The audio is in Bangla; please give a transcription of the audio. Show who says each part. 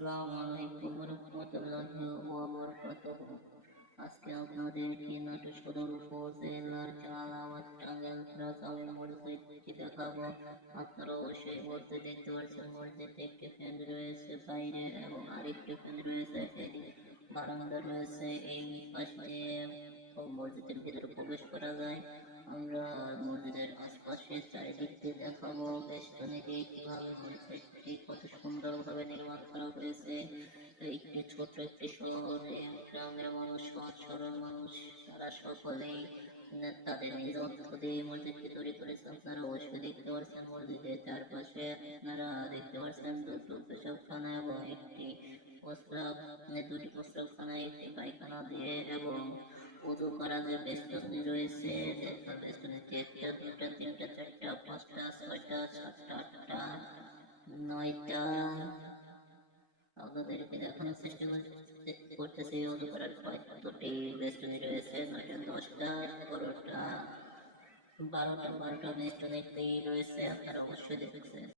Speaker 1: আসসালামু আলাইকুম রহমতুল্লাহি ওয়া বারাকাতুহু। আজকে আপনাদেরকে নাটক সদর উপজেলার চালাওয়াত টাঙ্গাইল রাজাউল মসজিদটি দেখাবো? আপনারা অবশ্যই মসজিদ দেখতে পাচ্ছেন। মসজিদে একটি ফ্যান রয়েছে বাইরে এবং আরেকটি ফ্যান রয়েছে বারান্দা রয়েছে। এই পাশে মসজিদের ভিতরে প্রবেশ করা যায়। আমরা মসজিদের আশপাশে চারিদিকটি দেখাবো বেশ অনেকে কীভাবে মসজিদটি কত সুন্দরভাবে নির্মাণ করা হয়েছে একটি ছোট একটি শহরে গ্রামের মানুষ সরল মানুষ তারা সকলেই তাদের নিজ অর্থ দিয়ে মসজিদটি তৈরি করেছে আপনারা অবশ্যই দেখতে পাচ্ছেন মসজিদের চারপাশে আপনারা দেখতে পাচ্ছেন দুটো পেশাবখানা এবং একটি প্রস্রাব দুটি প্রস্রাবখানা একটি পায়খানা দিয়ে এবং উদু করা যে বেষ্টনী রয়েছে নয়টা আপনাদেরকে দেখানোর চেষ্টা করতে- করতেছি করার কয়েকটি বেষ্টনী রয়েছে, নয়টা, দশটা, এগারোটা, বারোটা বারোটা বেষ্টনী রয়েছে, আপনারা অবশ্যই দেখেছেন